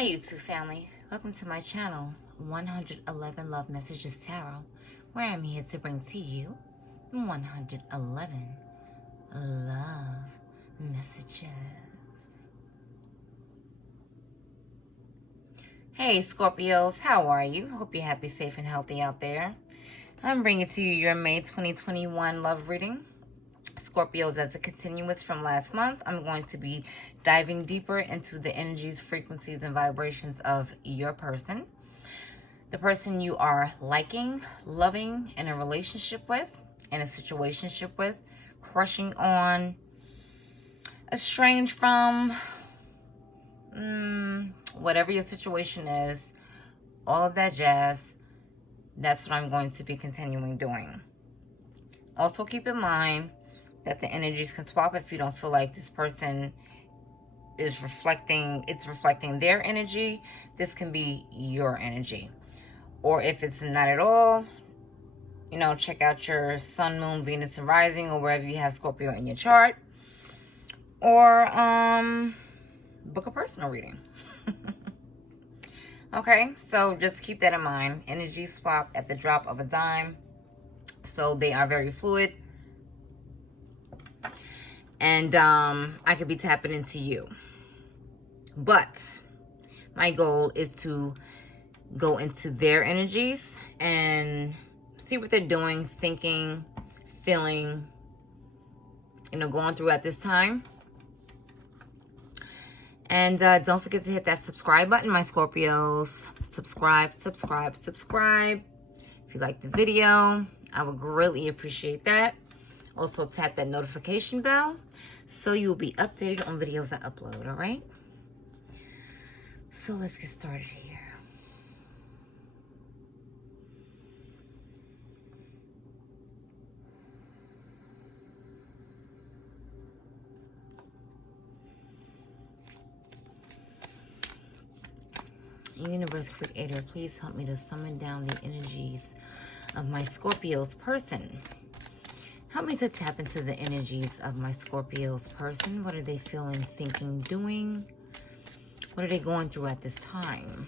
Hi YouTube family, welcome to my channel 111 Love Messages Tarot, where I'm here to bring to you 111 love messages. Hey Scorpios, how are you? Hope you're happy, safe, and healthy out there. I'm bringing to you your May 2021 love reading. Scorpios, as a continuous from last month, I'm going to be diving deeper into the energies, frequencies, and vibrations of your person. The person you are liking, loving, in a relationship with, in a situationship with, crushing on, estranged from, whatever your situation is, all of that jazz. That's what I'm going to be continuing doing. Also keep in mind that the energies can swap if you don't feel like this person is reflecting their energy. This can be your energy. Or if it's not at all, you know, check out your sun, moon, Venus, and rising, or wherever you have Scorpio in your chart. Or book a personal reading. Okay, so just keep that in mind. Energies swap at the drop of a dime. So they are very fluid. And I could be tapping into you. But my goal is to go into their energies and see what they're doing, thinking, feeling, going through at this time. And don't forget to hit that subscribe button, my Scorpios. Subscribe. If you like the video, I would greatly appreciate that. Also, tap that notification bell so you'll be updated on videos I upload, all right? So let's get started here. Universe Creator, please help me to summon down the energies of my Scorpio's person. Help me to tap into the energies of my Scorpio's person. What are they feeling, thinking, doing? What are they going through at this time?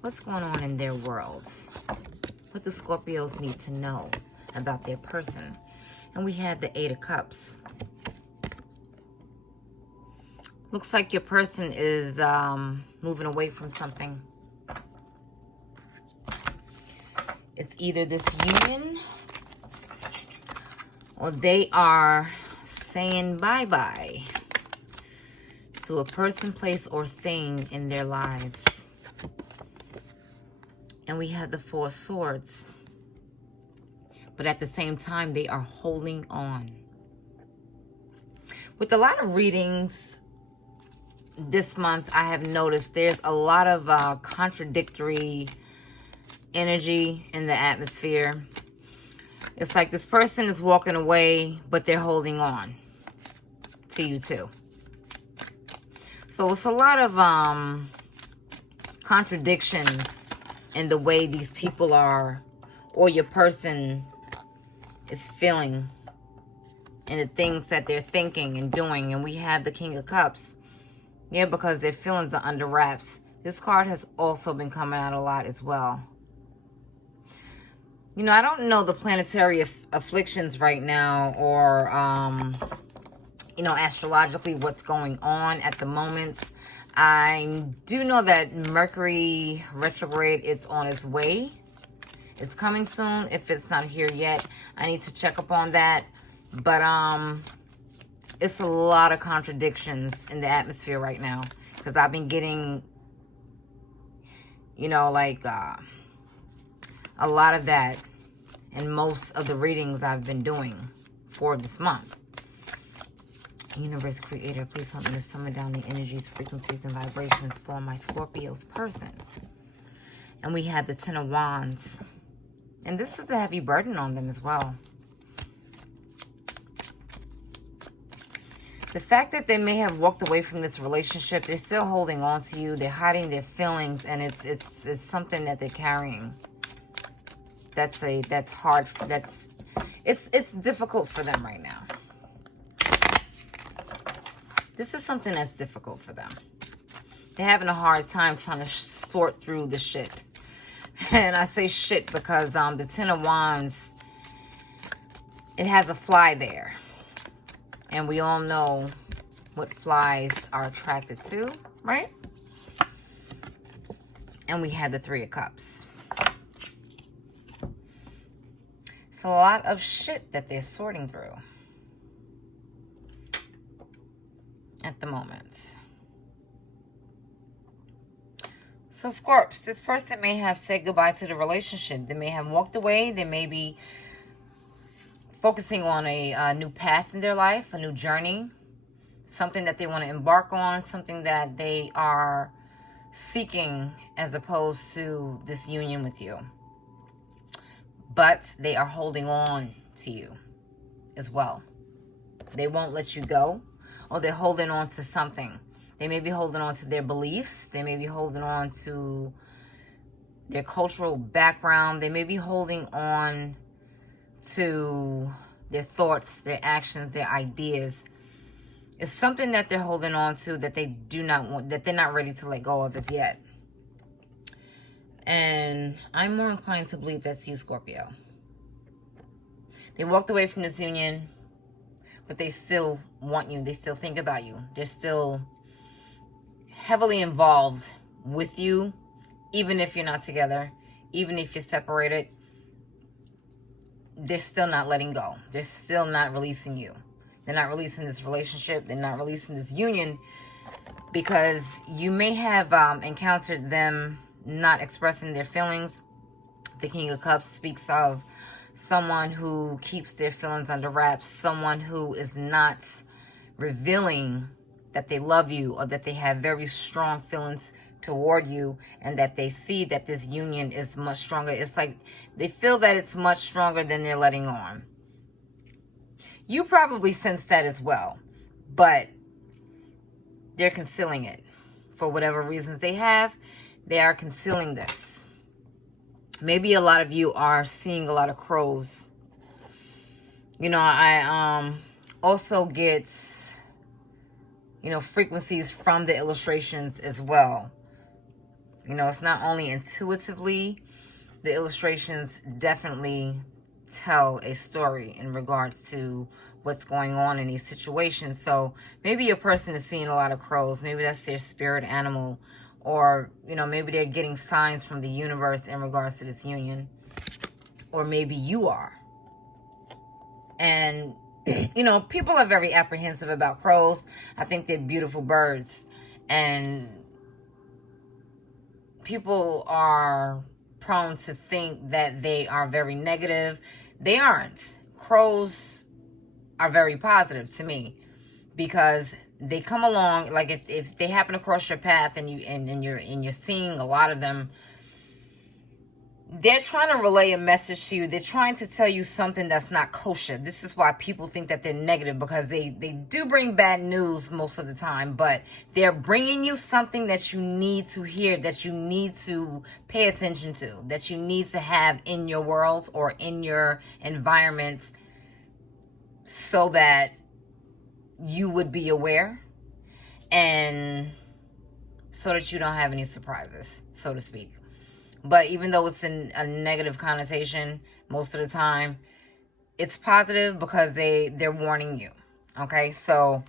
What's going on in their worlds? What do Scorpios need to know about their person? And we have the Eight of Cups. Looks like your person is moving away from something. It's either this union, or they are saying bye-bye to a person, place, or thing in their lives. And we have the Four of Swords. But at the same time, they are holding on. With a lot of readings this month, I have noticed there's a lot of contradictory energy in the atmosphere. It's like this person is walking away, but they're holding on to you too. So it's a lot of contradictions in the way these people are, or your person is feeling, and the things that they're thinking and doing. And we have the King of Cups. Yeah, because their feelings are under wraps. This card has also been coming out a lot as well. I don't know the planetary afflictions right now, or, astrologically what's going on at the moment. I do know that Mercury retrograde, it's on its way. It's coming soon. If it's not here yet, I need to check up on that. But it's a lot of contradictions in the atmosphere right now, because I've been getting, a lot of that in most of the readings I've been doing for this month. Universe Creator, please help me to summon down the energies, frequencies, and vibrations for my Scorpio's person. And we have the Ten of Wands. And this is a heavy burden on them as well. The fact that they may have walked away from this relationship, they're still holding on to you. They're hiding their feelings, and it's something that they're carrying. That's hard. It's difficult for them right now. This is something that's difficult for them. They're having a hard time trying to sort through the shit. And I say shit because the Ten of Wands, it has a fly there. And we all know what flies are attracted to, right? And we had the Three of Cups. It's a lot of shit that they're sorting through at the moment. So Scorps, this person may have said goodbye to the relationship. They may have walked away. They may be focusing on a new path in their life, a new journey, something that they want to embark on, something that they are seeking as opposed to this union with you. But they are holding on to you as well. They won't let you go, or they're holding on to something. They may be holding on to their beliefs. They may be holding on to their cultural background. They may be holding on to their thoughts, their actions, their ideas. It's something that they're holding on to that they do not want, that they're not ready to let go of as yet. And I'm more inclined to believe that's you, Scorpio. They walked away from this union, but they still want you. They still think about you. They're still heavily involved with you, even if you're not together, even if you're separated. They're still not letting go. They're still not releasing you. They're not releasing this relationship. They're not releasing this union because you may have encountered them not expressing their feelings. The King of Cups speaks of someone who keeps their feelings under wraps, someone who is not revealing that they love you or that they have very strong feelings toward you, and that they see that this union is much stronger. It's like they feel that it's much stronger than they're letting on. You probably sense that as well, but they're concealing it. For whatever reasons they have, they are concealing this. Maybe a lot of you are seeing a lot of crows. You know, I also get, you know, frequencies from the illustrations as well. You know, it's not only intuitively, the illustrations definitely tell a story in regards to what's going on in these situations. So maybe your person is seeing a lot of crows. Maybe that's their spirit animal. Or, you know, maybe they're getting signs from the universe in regards to this union. Or maybe you are. And, you know, people are very apprehensive about crows. I think they're beautiful birds. And people are prone to think that they are very negative. They aren't. Crows are very positive to me, because they come along, like if they happen to cross your path and you're seeing a lot of them, they're trying to relay a message to you. They're trying to tell you something that's not kosher. This is why people think that they're negative, because they do bring bad news most of the time, but they're bringing you something that you need to hear, that you need to pay attention to, that you need to have in your world or in your environment, so that you would be aware, and so that you don't have any surprises, so to speak. But even though it's in a negative connotation, most of the time, it's positive because they're warning you. Okay, so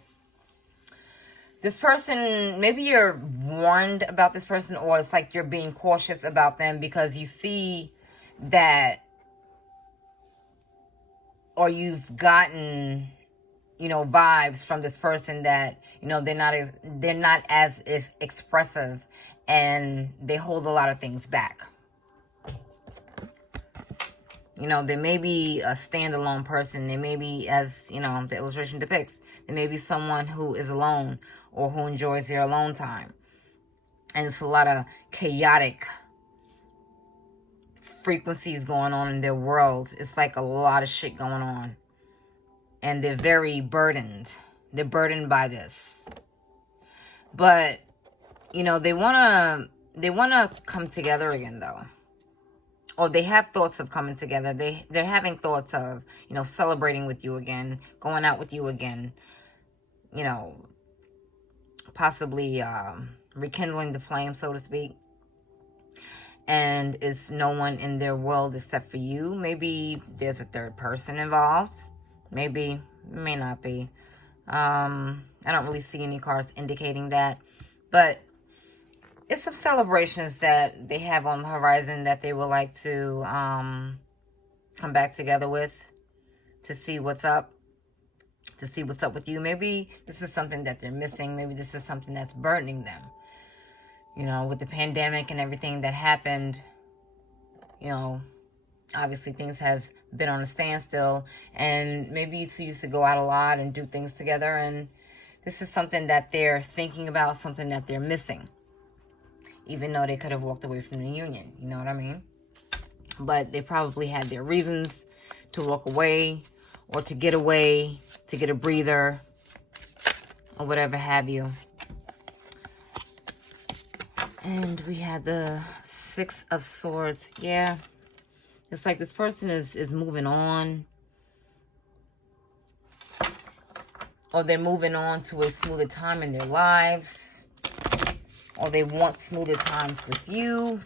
this person, maybe you're warned about this person, or it's like you're being cautious about them because you see that, or you've gotten, you know, vibes from this person that, you know, they're not as expressive, and they hold a lot of things back. You know, they may be a standalone person. They may be, as, you know, the illustration depicts, they may be someone who is alone or who enjoys their alone time. And it's a lot of chaotic frequencies going on in their worlds. It's like a lot of shit going on. And they're very burdened. They're burdened by this. But, you know, they wanna come together again, though. Or they have thoughts of coming together. They're having thoughts of, you know, celebrating with you again, going out with you again, you know, possibly rekindling the flame, so to speak. And it's no one in their world except for you. Maybe there's a third person involved. Maybe, may not be. I don't really see any cards indicating that. But it's some celebrations that they have on the horizon that they would like to come back together with, to see what's up. To see what's up with you. Maybe this is something that they're missing. Maybe this is something that's burdening them. You know, with the pandemic and everything that happened, you know, obviously things has been on a standstill. And maybe you two used to go out a lot and do things together. And this is something that they're thinking about, something that they're missing. Even though they could have walked away from the union. You know what I mean? But they probably had their reasons to walk away. Or to get away, to get a breather. Or whatever have you. And we had the Six of Swords. Yeah. It's like this person is moving on. Or they're moving on to a smoother time in their lives. Or they want smoother times with you.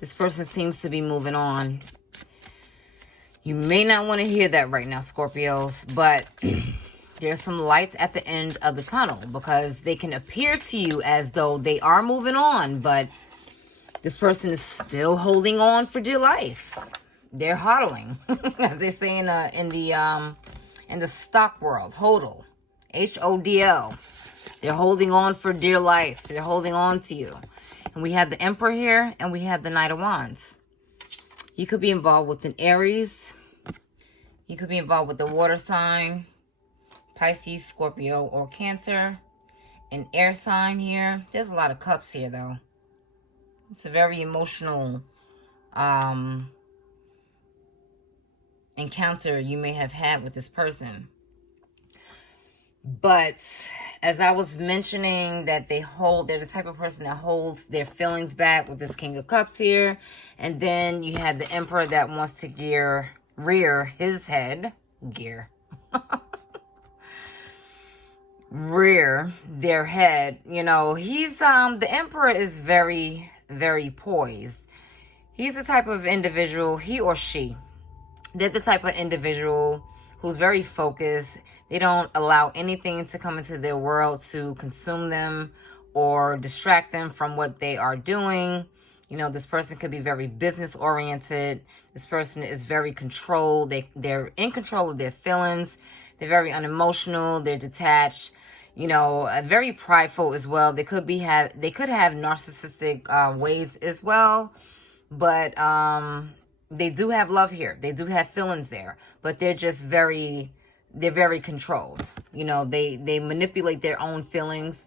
This person seems to be moving on. You may not want to hear that right now, Scorpios. But there's some lights at the end of the tunnel, because they can appear to you as though they are moving on, but this person is still holding on for dear life. They're hodling, as they say in the stock world, hodl, HODL. They're holding on for dear life. They're holding on to you. And we have the Emperor here, and we have the Knight of Wands. You could be involved with an Aries. You could be involved with a water sign. Pisces, Scorpio, or Cancer. An air sign here. There's a lot of cups here, though. It's a very emotional encounter you may have had with this person. But as I was mentioning, that they're the type of person that holds their feelings back with this King of Cups here. And then you have the Emperor that wants to rear his head. Rear their head. You know, he's the Emperor is very, very poised. He's the type of individual, he or she, they're the type of individual who's very focused. They don't allow anything to come into their world to consume them or distract them from what they are doing. You know, this person could be very business oriented. This person is very controlled. They're in control of their feelings. They're very unemotional. They're detached. You know, very prideful as well. They could have narcissistic ways as well. But they do have love here. They do have feelings there. But they're just very controlled. You know, they manipulate their own feelings.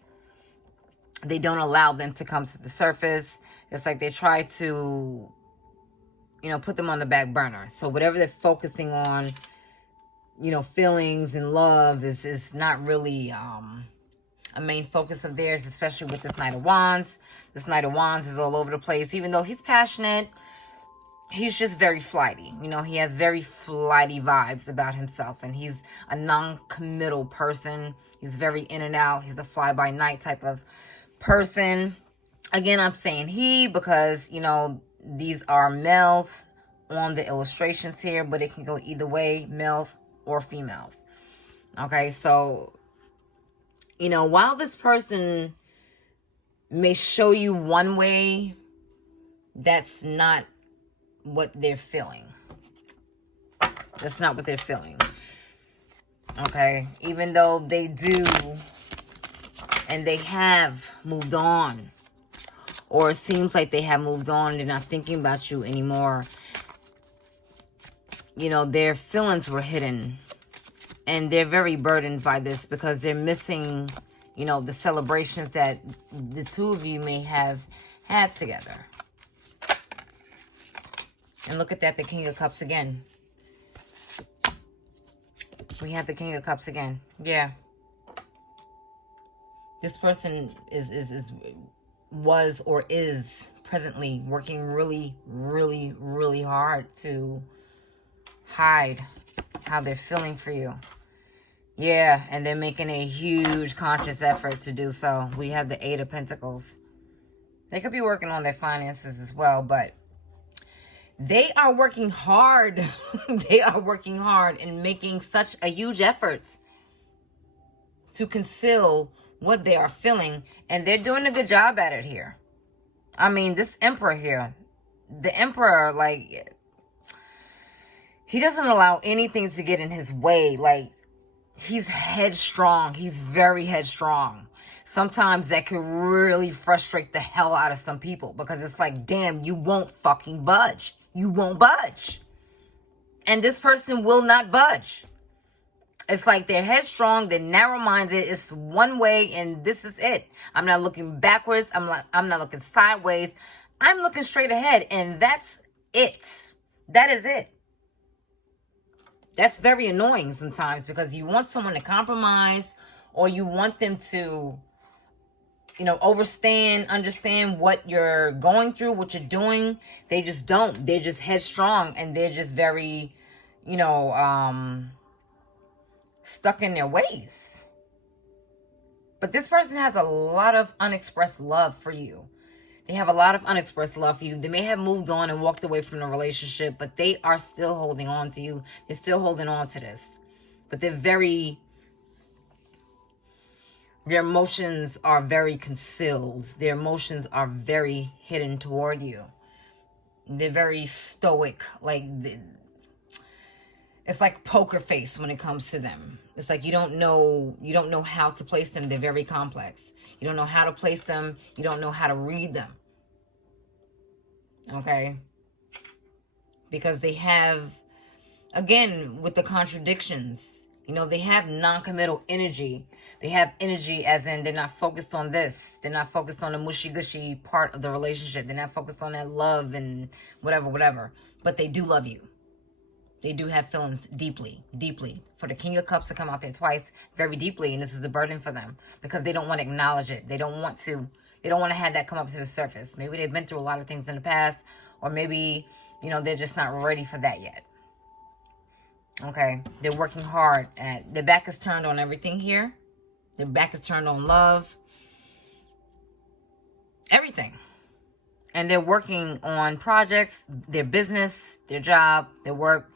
They don't allow them to come to the surface. It's like they try to, you know, put them on the back burner. So whatever they're focusing on, you know, feelings and love is not really a main focus of theirs, especially with this Knight of Wands. This Knight of Wands is all over the place. Even though he's passionate, he's just very flighty. You know, he has very flighty vibes about himself. And he's a non-committal person. He's very in and out. He's a fly-by-night type of person. Again, I'm saying he because, you know, these are males on the illustrations here. But it can go either way, males or females. Okay, so, you know, while this person may show you one way, that's not what they're feeling. That's not what they're feeling. Okay, even though they do and they have moved on, or it seems like they have moved on, they're not thinking about you anymore. You know, their feelings were hidden. And they're very burdened by this because they're missing, you know, the celebrations that the two of you may have had together. And look at that, the King of Cups again. We have the King of Cups again. Yeah. This person was or is presently working really, really, really hard to hide how they're feeling for you. Yeah, and they're making a huge conscious effort to do so. We have the Eight of Pentacles. They could be working on their finances as well, but they are working hard. They are working hard and making such a huge effort to conceal what they are feeling. And they're doing a good job at it here. I mean, this Emperor here, the Emperor, like, he doesn't allow anything to get in his way. Like, he's headstrong. He's very headstrong. Sometimes that can really frustrate the hell out of some people because it's like, damn, you won't fucking budge. You won't budge. And this person will not budge. It's like they're headstrong, they're narrow-minded. It's one way and this is it. I'm not looking backwards. I'm not looking sideways. I'm looking straight ahead and that's it. That is it. That's very annoying sometimes because you want someone to compromise or you want them to, you know, understand what you're going through, what you're doing. They just don't. They're just headstrong and they're just very, you know, stuck in their ways. But this person has a lot of unexpressed love for you. They have a lot of unexpressed love for you. They may have moved on and walked away from the relationship, but they are still holding on to you. They're still holding on to this. But their emotions are very concealed. Their emotions are very hidden toward you. They're very stoic. Like, it's like poker face when it comes to them. It's like you don't know how to place them. They're very complex. You don't know how to place them. You don't know how to read them. Okay? Because they have, again, with the contradictions, you know, they have non-committal energy. They have energy as in they're not focused on this. They're not focused on the mushy-gushy part of the relationship. They're not focused on that love and whatever. But they do love you. They do have feelings deeply, deeply. For the King of Cups to come out there twice, very deeply, and this is a burden for them because they don't want to acknowledge it. They don't want to have that come up to the surface. Maybe they've been through a lot of things in the past, or maybe, you know, they're just not ready for that yet. Okay, they're working hard at, their back is turned on everything here. Their back is turned on love. Everything. And they're working on projects, their business, their job, their work,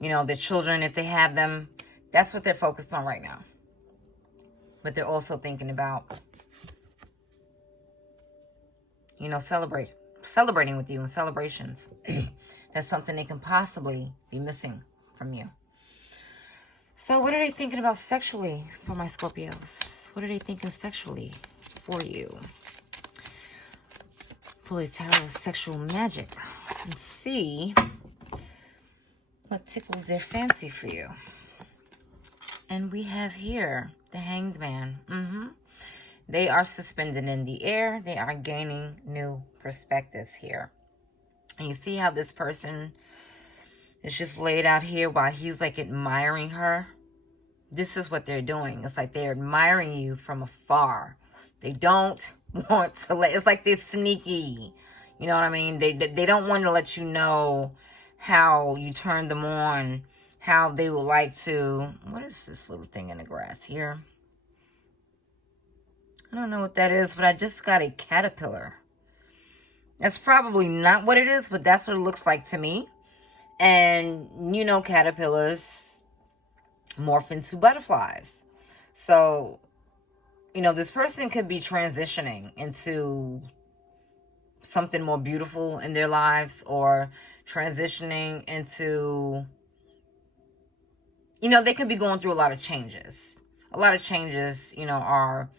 you know, their children, if they have them. That's what they're focused on right now. But they're also thinking about, you know, celebrating with you in celebrations. That's something they can possibly be missing from you. So what are they thinking about sexually for my Scorpios? What are they thinking sexually for you? Pull a tarot sexual magic and see what tickles their fancy for you. And we have here the Hanged Man. They are suspended in the air. They are gaining new perspectives here. And you see how this person is just laid out here while he's like admiring her. This is what they're doing. It's like they're admiring you from afar. They don't want to let, it's like they're sneaky. You know what I mean? They don't want to let you know how you turn them on, how they would like to. What is this little thing in the grass here? I don't know what that is, but I just got a caterpillar. That's probably not what it is, but that's what it looks like to me. And, you know, caterpillars morph into butterflies. So, you know, this person could be transitioning into something more beautiful in their lives, or transitioning into, you know, they could be going through a lot of changes. A lot of changes, you know, are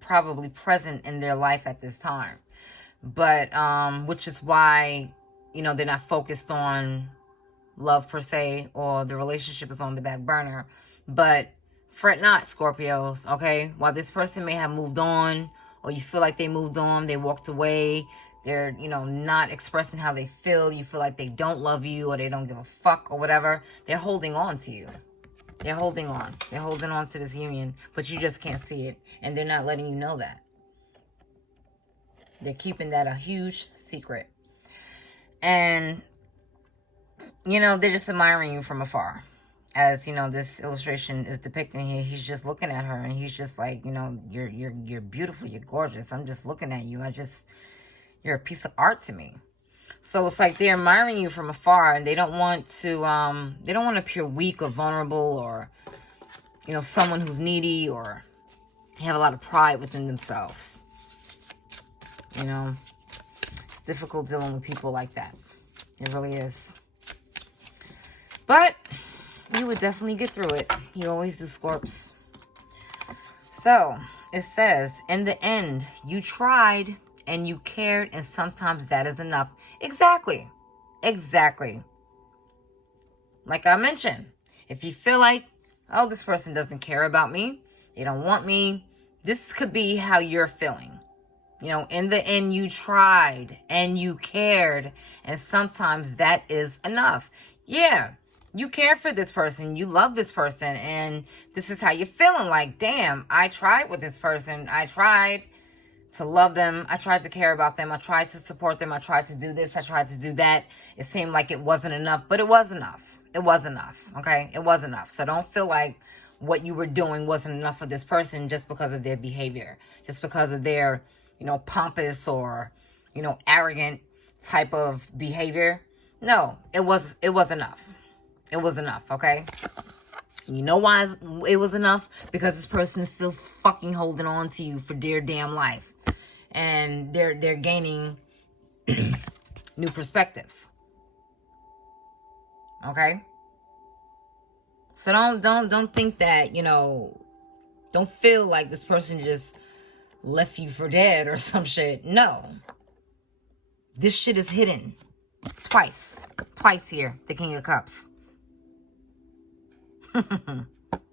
probably present in their life at this time. But, which is why, you know, they're not focused on love per se, or the relationship is on the back burner. But fret not, Scorpios, okay? While this person may have moved on, or you feel like they moved on, they walked away, they're, you know, not expressing how they feel, you feel like they don't love you, or they don't give a fuck, or whatever, they're holding on to you. They're holding on. They're holding on to this union, but you just can't see it, and they're not letting you know that. They're keeping that a huge secret. And, you know, they're just admiring you from afar. as, you know, this illustration is depicting here, he's just looking at her and he's just like, you know, you're beautiful, you're gorgeous. I'm just looking at you. You're a piece of art to me. So it's like they're admiring you from afar, and they don't want to appear weak or vulnerable, or, you know, someone who's needy, or have a lot of pride within themselves. You know, it's difficult dealing with people like that. It really is. But you would definitely get through it. You always do, Scorps. So it says, in the end, you tried and you cared, and sometimes that is enough. Exactly. Exactly. Like I mentioned, if you feel like, oh, this person doesn't care about me, they don't want me, this could be how you're feeling. You know, in the end, you tried and you cared, and sometimes that is enough. Yeah, you care for this person, you love this person, and this is how you're feeling. Like, damn, I tried with this person. I tried to love them. I tried to care about them. I tried to support them. I tried to do this. I tried to do that. It seemed like it wasn't enough, but it was enough. It was enough, okay? It was enough. So don't feel like what you were doing wasn't enough for this person just because of their behavior, just because of their, you know, pompous or, you know, arrogant type of behavior. No, it was enough. It was enough, okay? You know why it was enough? Because this person is still fucking holding on to you for dear damn life. And they're gaining new perspectives. Okay? So don't think that, you know, don't feel like this person just left you for dead or some shit. No. This shit is hidden. Twice here, the King of Cups.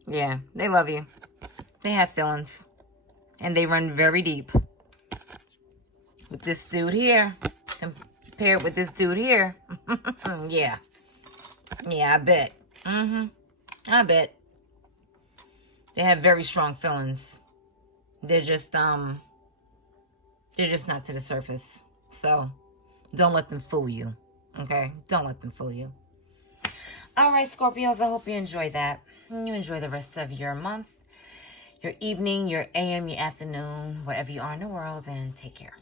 Yeah, they love you. They have feelings. And they run very deep. With this dude here, compared with this dude here. Yeah. Yeah, I bet. I bet. They have very strong feelings. They're just not to the surface. So, don't let them fool you. Okay? Don't let them fool you. Alright, Scorpios, I hope you enjoy that. You enjoy the rest of your month, your evening, your AM, your afternoon, wherever you are in the world, and take care.